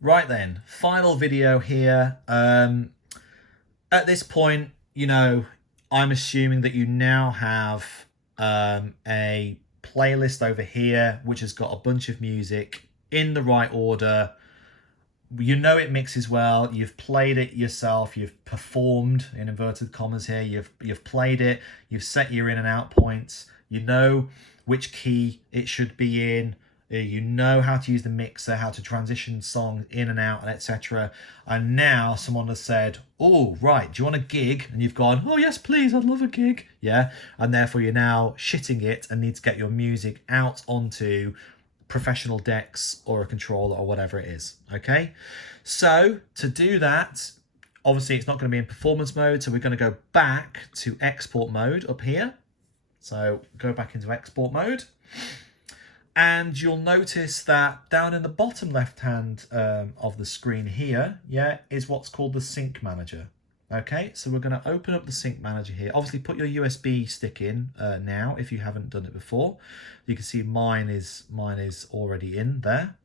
Right then, final video here. At this point, I'm assuming that you now have a playlist over here which has got a bunch of music in the right order. You know it mixes well. You've played it yourself. You've performed, in inverted commas here. You've played it. You've set your in and out points. You know which key it should be in. You know how to use the mixer, how to transition songs in and out, and etc. And now someone has said, "Oh, right, do you want a gig?" And you've gone, "Oh yes, please, I'd love a gig." Yeah, and therefore you're now shitting it and need to get your music out onto professional decks or a controller or whatever it is. Okay, so to do that, obviously it's not going to be in performance mode, so we're going to go back to export mode up here. So go back into export mode, and you'll notice that down in the bottom left hand of the screen here, yeah, is what's called the sync manager. Okay, so we're going to open up the sync manager here. Obviously put your USB stick in now if you haven't done it before. You can see mine is already in there.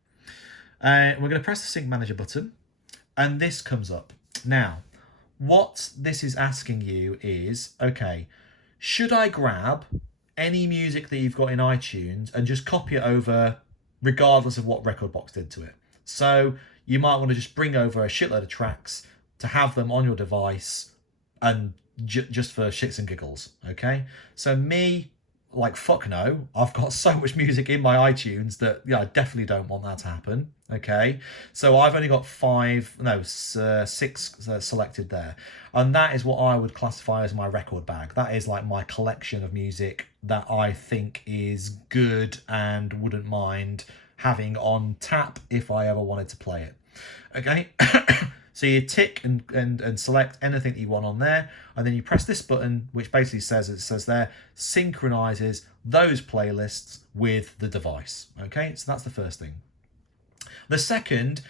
We're going to press the sync manager button and this comes up. Now, what this is asking you is, okay, should I grab any music that you've got in iTunes and just copy it over regardless of what Rekordbox did to it? So you might want to just bring over a shitload of tracks to have them on your device and just for shits and giggles, okay? So me, like, fuck no, I've got so much music in my iTunes that, yeah, I definitely don't want that to happen, okay? So I've only got six selected there. And that is what I would classify as my record bag. That is like my collection of music that I think is good and wouldn't mind having on tap if I ever wanted to play it, okay? So you tick and select anything that you want on there, and then you press this button, which basically says there, synchronizes those playlists with the device. Okay, so that's the first thing. The second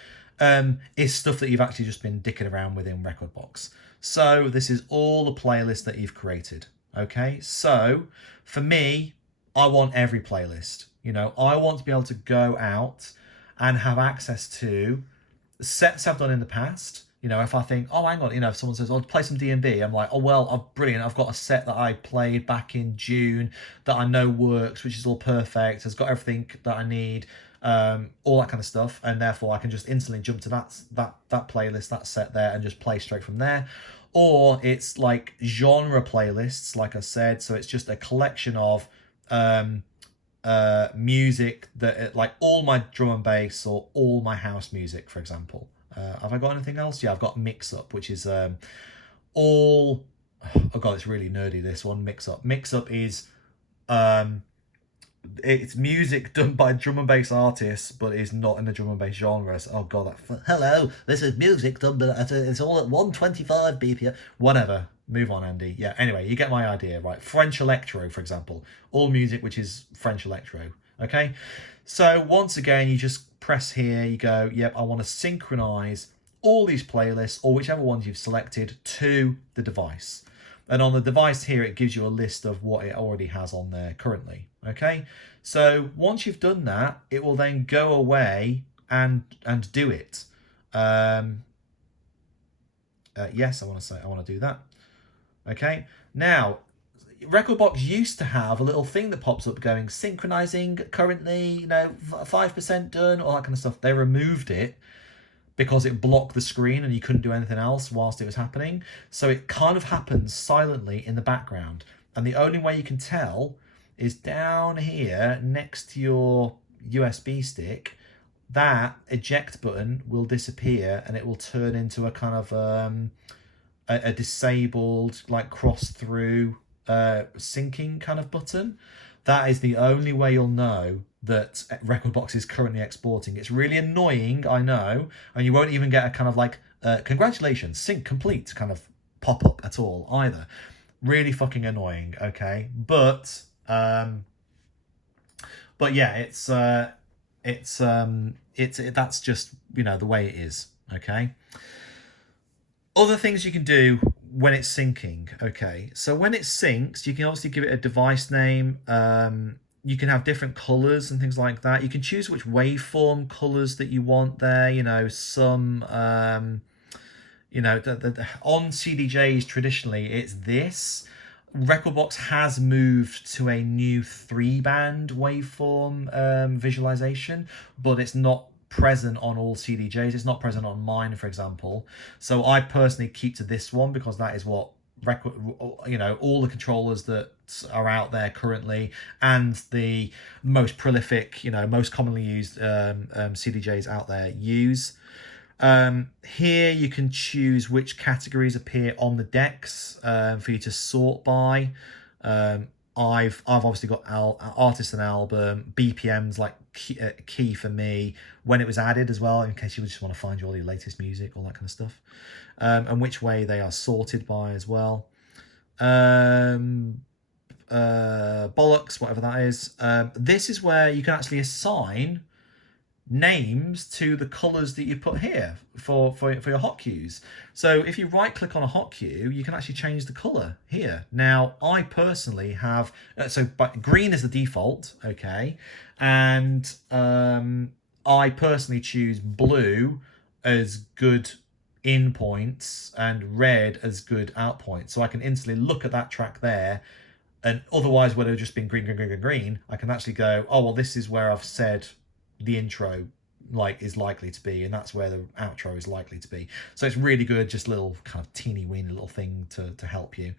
is stuff that you've actually just been dicking around with in Rekordbox. So this is all the playlists that you've created. Okay, so for me, I want every playlist. I want to be able to go out and have access to sets I've done in the past. If I think, oh, hang on, if someone says, oh, play some D&B, I'm like, oh, well, brilliant. I've got a set that I played back in June that I know works, which is all perfect, has got everything that I need, all that kind of stuff. And therefore I can just instantly jump to that playlist, that set there, and just play straight from there. Or it's like genre playlists, like I said. So it's just a collection of music that, like, all my drum and bass or all my house music, for example. Have I got anything else? Yeah, I've got mix up, which is all, oh god, it's really nerdy, this one. Mix up is it's music done by drum and bass artists, but it's not in the drum and bass genre. So, oh god, hello, this is music done, but it's all at 125 BPM, whatever. Move on, Andy. Yeah, anyway, you get my idea, right? French electro, for example. All music which is French electro, okay? So once again, you just press here, you go, yep, I want to synchronize all these playlists, or whichever ones you've selected, to the device. And on the device here, it gives you a list of what it already has on there currently, okay? So once you've done that, it will then go away and do it. Yes, I want to do that. Okay, now Rekordbox used to have a little thing that pops up going synchronizing currently, 5% done, all that kind of stuff. They removed it because it blocked the screen and you couldn't do anything else whilst it was happening. So it kind of happens silently in the background. And the only way you can tell is down here next to your USB stick. That eject button will disappear and it will turn into a kind of a disabled, like, cross through syncing kind of button. That is the only way you'll know that Rekordbox is currently exporting. It's really annoying, I know, and you won't even get a kind of like congratulations, sync complete kind of pop up at all either. Really fucking annoying. Okay, but yeah, that's just the way it is. Okay. Other things you can do when it's syncing. Okay, so when it syncs, you can obviously give it a device name. you can have different colors and things like that. You can choose which waveform colors that you want there. You know, some, you know, on CDJs traditionally it's this. Rekordbox has moved to a new 3-band waveform visualization, but it's not present on all CDJs. It's not present on mine, for example. So I personally keep to this one because that is what you know, all the controllers that are out there currently and the most prolific, you know, most commonly used CDJs out there use. Here you can choose which categories appear on the decks for you to sort by. I've obviously got artist and album, BPMs like key for me when it was added as well, in case you just want to find all your latest music, all that kind of stuff, and which way they are sorted by as well. Bollocks, whatever that is. This is where you can actually assign names to the colors that you put here for your hot cues. So if you right click on a hot cue, you can actually change the color here. Now I personally have but green is the default, okay, and I personally choose blue as good in points and red as good out points, so I can instantly look at that track there. And otherwise, would have just been green, green, green, green, green. I can actually go, oh well, this is where I've said the intro is likely to be, and that's where the outro is likely to be. So it's really good, just little kind of teeny weeny little thing to help you.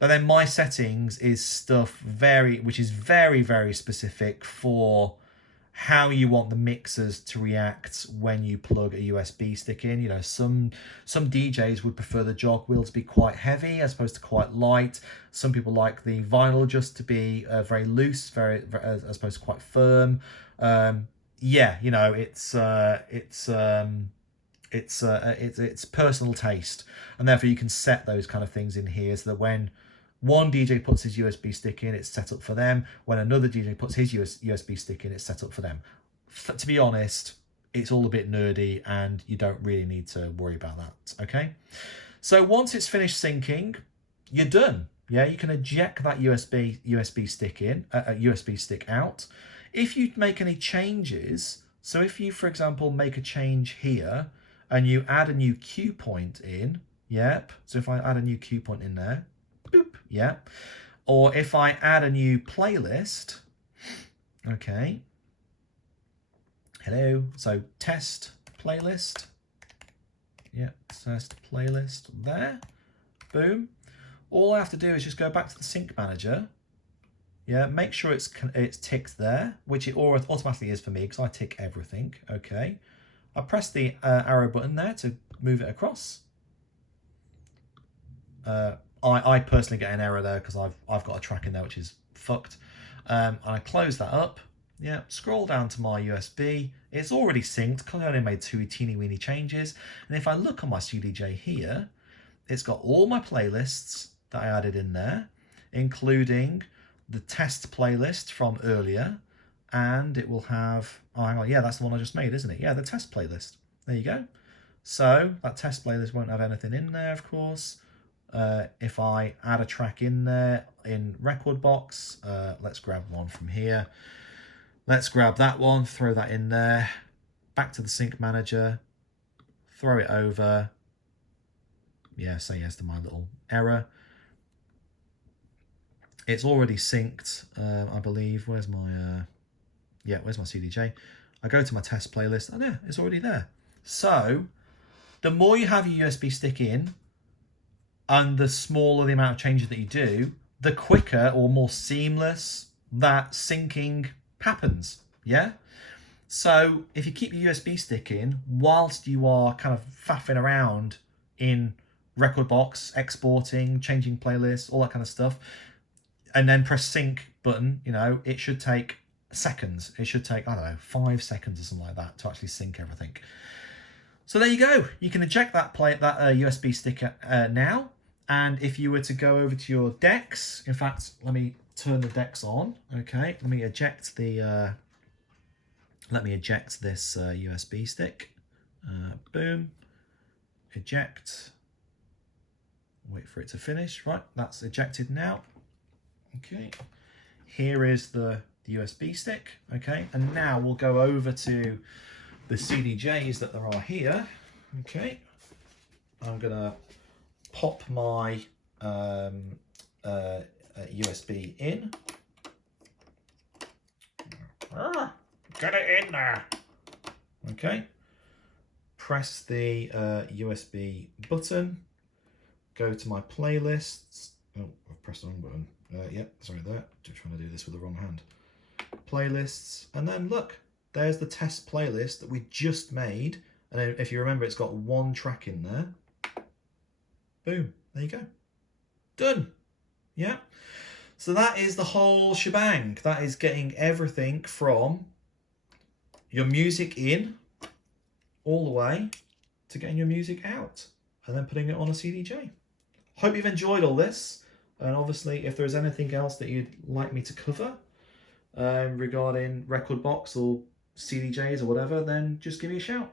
And then my settings is stuff which is very, very specific for how you want the mixers to react when you plug a USB stick in. You know, some DJs would prefer the jog wheel to be quite heavy as opposed to quite light. Some people like the vinyl just to be very loose, very as opposed to quite firm. Yeah, you know, it's personal taste, and therefore you can set those kind of things in here so that when one DJ puts his USB stick in, it's set up for them. When another DJ puts his USB stick in, it's set up for them. To be honest, it's all a bit nerdy and you don't really need to worry about that, okay? So once it's finished syncing, you're done. Yeah, you can eject that USB stick in, USB stick out. If you make any changes, so if you, for example, make a change here and you add a new cue point in, yep. So if I add a new cue point in there, boop, yeah. Or if I add a new playlist, okay. Hello, so test playlist. Yeah, test playlist there. Boom. All I have to do is just go back to the sync manager. Yeah, make sure it's ticked there, which it automatically is for me because I tick everything. Okay. I press the arrow button there to move it across. I personally get an error there because I've got a track in there which is fucked. And I close that up. Yeah, scroll down to my USB. It's already synced because I only made 2 teeny weeny changes. And if I look on my CDJ here, it's got all my playlists that I added in there, including the test playlist from earlier. And it will have, oh, hang on, yeah, that's the one I just made, isn't it? Yeah, the test playlist. There you go. So that test playlist won't have anything in there, of course. If I add a track in there in Rekordbox, let's grab one from here. Let's grab that one, throw that in there, back to the sync manager, throw it over. Yeah, say yes to my little error. It's already synced, I believe. Where's my CDJ? I go to my test playlist, and yeah, it's already there. So the more you have your USB stick in, and the smaller the amount of changes that you do, the quicker or more seamless that syncing happens, yeah? So if you keep your USB stick in whilst you are kind of faffing around in Rekordbox, exporting, changing playlists, all that kind of stuff, and then press sync button, you know, it should take seconds. It should take, I don't know, 5 seconds or something like that to actually sync everything. So there you go. You can eject that USB stick now. And if you were to go over to your decks, in fact, let me turn the decks on. Okay, let me eject the. Let me eject this USB stick. Boom. Eject. Wait for it to finish. Right, that's ejected now. Okay. Here is the the USB stick, okay? And now we'll go over to the CDJs that there are here, okay? I'm gonna pop my USB in. Get it in there. Okay. Press the USB button. Go to my playlists. Oh, I've pressed the wrong button. Yep, sorry there. Just trying to do this with the wrong hand. Playlists, and then look, there's the test playlist that we just made. And then if you remember, it's got one track in there. Boom, there you go. Done. Yeah. So that is the whole shebang. That is getting everything from your music in all the way to getting your music out and then putting it on a CDJ. Hope you've enjoyed all this. And obviously, if there's anything else that you'd like me to cover regarding Rekordbox or CDJs or whatever, then just give me a shout.